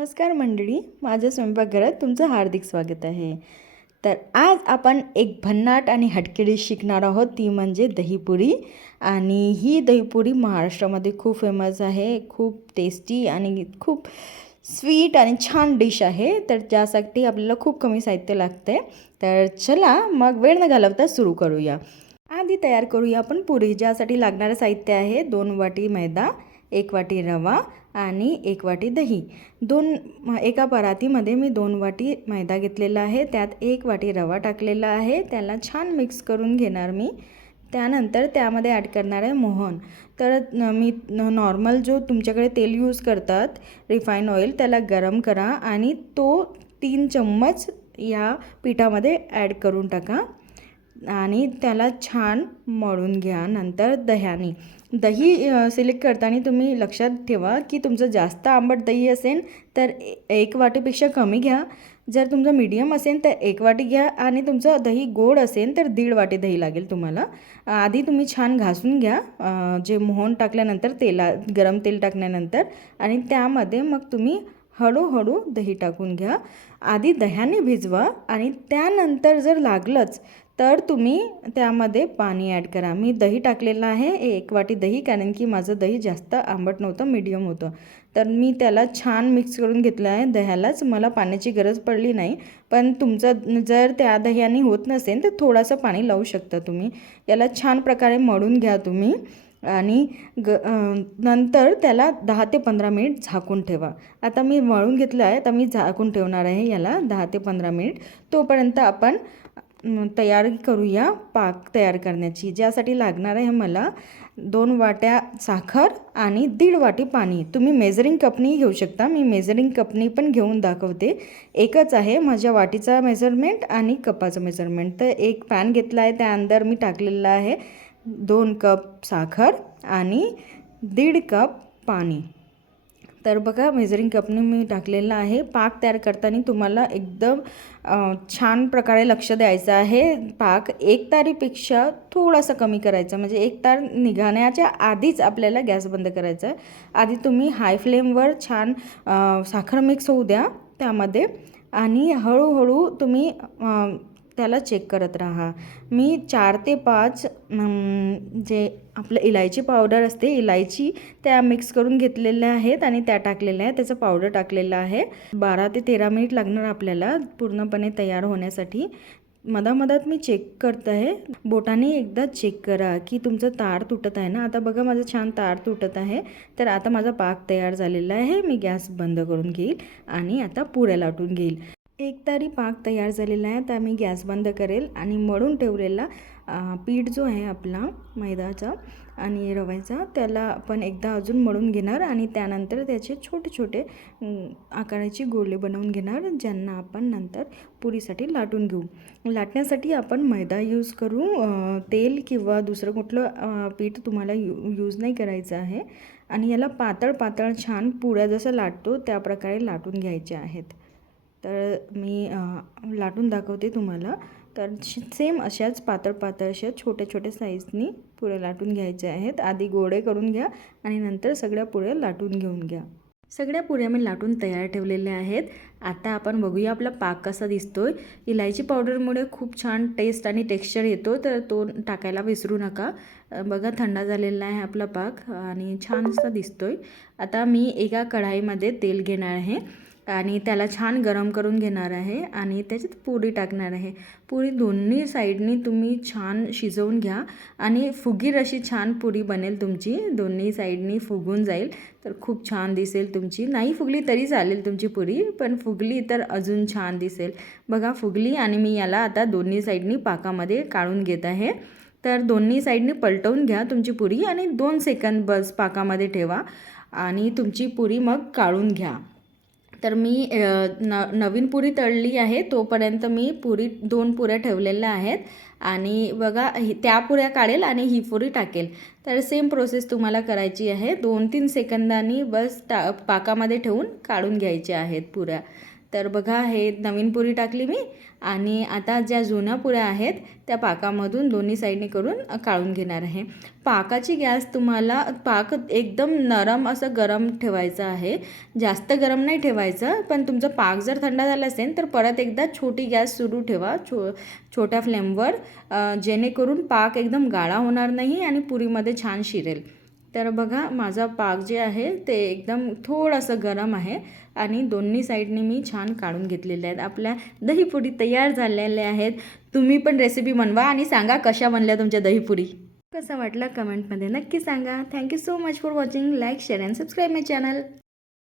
नमस्कार मंडळी माझ्या स्वयंपाकघरात तुमचं हार्दिक स्वागत आहे. तर आज आपण एक भन्नाट आणि हटकेडी शिकणार आहोत ती म्हणजे दहीपुरी. आणि ही दहीपुरी महाराष्ट्रामध्ये खूप फेमस आहे खूप टेस्टी आणि खूप स्वीट आणि छान डिश आहे. तर त्यासाठी आपल्याला खूप कमी साहित्य लागते तर चला मग वेळ न घालवता सुरू करूया. आधी तयार करूया आपण पुरी ज्यासाठी लागणारं साहित्य आहे दोन वाटी मैदा एक वाटी रवा आणि एक वाटी दही. दोन एका परातीमध्ये मी दोन वाटी मैदा घेतलेला आहे. त्यात एक वाटी रवा टाकलेला आहे. त्याला छान मिक्स करून घेणार मी. त्यानंतर त्यामध्ये ॲड करणार आहे मोहन. तर मी नॉर्मल जो तुमच्याकडे तेल यूज करतात रिफाईन ऑइल त्याला गरम करा आणि तो तीन चम्मच या पिठामध्ये ॲड करून टाका. आणि त्याला छान मळून घ्या नंतर दह्याने. दही सिलेक्ट करताना तुम्ही लक्षात ठेवा की तुमचं जास्त आंबट दही असेल तर एक वाटीपेक्षा कमी घ्या. जर तुमचं मीडियम असेल तर एक वाटी घ्या आणि तुमचं दही गोड असेल तर दीड वाटी दही लागेल तुम्हाला. आधी तुम्ही छान घासून घ्या जे मोहन टाकल्यानंतर तेला गरम तेल टाकल्यानंतर आणि त्यामध्ये मग तुम्ही हळूहळू दही टाकून घ्या. आधी दह्याने भिजवा आणि त्यानंतर जर लागलंच तर तुम्ही त्यामध्ये पाणी ॲड करा. मी दही टाकलेलं आहे. एक वाटी दही कारण की माझं दही जास्त आंबट नव्हतं मीडियम होतं. तर मी त्याला छान मिक्स करून घेतलं आहे. दह्यालाच मला पाण्याची गरज पडली नाही. पण तुमचं जर त्या दह्याने होत नसेल तर थोडंसं पाणी लावू शकता तुम्ही. याला छान प्रकारे मळून घ्या तुम्ही. आणि ग नंतर त्याला दहा ते पंधरा मिनिट झाकून ठेवा. आता मी मळून घेतलं आहे. तर मी झाकून ठेवणार आहे याला दहा ते पंधरा मिनिट. तोपर्यंत आपण तयार करूया पाक तयार करण्याची. ज्यासाठी लागणार आहे मला दोन वाट्या साखर आणि दीड वाटी पाणी. तुम्ही मेजरिंग कपनी घेऊ शकता. मी मेजरिंग कपनी पण घेऊन दाखवते. एकच आहे माझ्या वाटीचा मेजरमेंट आणि कपाचं मेजरमेंट तर एक पॅन घेतला आहे. त्या अंदर मी टाकलेलं आहे दोन कप साखर आणि दीड कप पाणी. तर बघा मेजरिंग कपने मी टाकलेला आहे. पाक तयार करताना तुम्हाला एकदम छान प्रकारे लक्ष द्यायचं आहे. पाक एक तारीपेक्षा थोडासा कमी करायचा. म्हणजे एक तार निघाण्याच्या आधीच आपल्याला गॅस बंद करायचा आहे. आधी तुम्ही हाय फ्लेमवर छान साखर मिक्स होऊ द्या त्यामध्ये. आणि हळूहळू तुम्ही त्याला चेक करत राहा. मी चार ते पाच जे आपलं इलायची पावडर असते इलायची त्या मिक्स करून घेतलेल्या आहेत आणि त्या टाकलेल्या आहेत. त्याचं पावडर टाकलेलं आहे. बारा ते तेरा मिनिट लागणार आपल्याला पूर्णपणे तयार होण्यासाठी. मधामधात मी चेक करत आहे बोटाने एकदा चेक करा की तुमचं तार तुटत आहे ना? आता बघा माझं छान तार तुटत आहे. तर आता माझा पाक तयार झालेला आहे. मी गॅस बंद करून घेईल आणि आता पुऱ्या लाटून घेईल. एक तारी पाक तयार झालेला आहे तर मी गॅस बंद करेल आणि मळून ठेवलेला पीठ जो आहे आपला मैदाचा आणि रव्याचा त्याला आपण एकदा अजून मळून घेणार आणि त्यानंतर त्याचे छोटे छोटे आकाराचे आकाराची गोळे बनवून घेणार ज्यांना आपण नंतर पुरीसाठी लाटून घेऊ. लाटण्यासाठी आपण मैदा यूज करू तेल किंवा दुसरं कुठलं पीठ तुम्हाला यू यूज नाही करायचं आहे. आणि याला पातळ पातळ छान पुऱ्या जसं लाटतो त्या प्रकारे लाटून घ्यायचे आहेत. तर मी लाटून दाखवते तुम्हाला. तर सेम अशाच पातळ पातळ अशा छोट्या छोट्या साईजनी पुऱ्या लाटून घ्यायच्या आहेत. आधी गोळे करून घ्या आणि नंतर सगळ्या पुऱ्या लाटून घेऊन घ्या. सगळ्या पुऱ्या मी लाटून तयार ठेवलेल्या आहेत. आता आपण बघूया आपला पाक कसा आहे इलायची पावडरमुळे खूप छान टेस्ट आणि टेक्स्चर येतो तर तो टाकायला विसरू नका. बघा थंड झालेला आहे आपला पाक आणि छान असा दिसतोय. आता मी एका कढाईमध्ये तेल घेणार आहे. आणि त्याला छान गरम करून घेणार आहे आणि त्याच्यात पुरी टाकणार आहे. पुरी दोन्ही साईडनी तुम्ही छान शिजवून घ्या आणि फुगीर अशी छान पुरी बनेल तुमची. दोन्ही साईडनी फुगून जाईल. तर खूप छान दिसेल तुमची. नाही फुगली तरी चालेल तुमची पुरी पण फुगली तर अजून छान दिसेल. बघा फुगली आणि मी याला आता दोन्ही साईडनी पाकामध्ये काढून घेत आहे. तर दोन्ही साईडनी पलटवून घ्या तुमची पुरी आणि दोन सेकंद बस पाकामध्ये ठेवा आणि तुमची पुरी मग काढून घ्या. तर मी न नवीन पुरी तळली आहे तोपर्यंत मी पुरी दोन पुऱ्या ठेवलेल्या आहेत. आणि बघा ही त्या पुऱ्या काढेल आणि ही पुरी टाकेल. तर सेम प्रोसेस तुम्हाला करायची आहे. दोन तीन सेकंदांनी बस टा पाकामध्ये ठेवून काढून घ्यायच्या आहेत पुऱ्या. तर बघा हे नवीन पुरी टाकली मी आणि आता ज्या जुन्या पुऱ्या आहेत त्या पाकामधून दोन्ही साईडने करून काढून घेणार आहे. पाकाची गॅस तुम्हाला पाक एकदम नरम असं गरम ठेवायचं आहे. जास्त गरम नाही ठेवायचं पण तुमचं पाक जर थंड झालं असेल तर परत एकदा छोटी गॅस सुरू ठेवा. छो छोट्या फ्लेमवर जेणेकरून पाक एकदम गाळा होणार नाही आणि पुरीमध्ये छान शिरेल. तर बघा माझा पाक जे आहे ते एकदम थोडंसं गरम आहे आणि दोन्ही साईडने मी छान काढून घेतलेले आहेत. आपल्या दहीपुरी तयार झालेल्या आहेत. तुम्ही पण रेसिपी बनवा आणि सांगा कशा बनल्या तुमच्या दहीपुरी. कसं वाटलं कमेंटमध्ये नक्की सांगा. Thank you so much for watching like share and subscribe my channel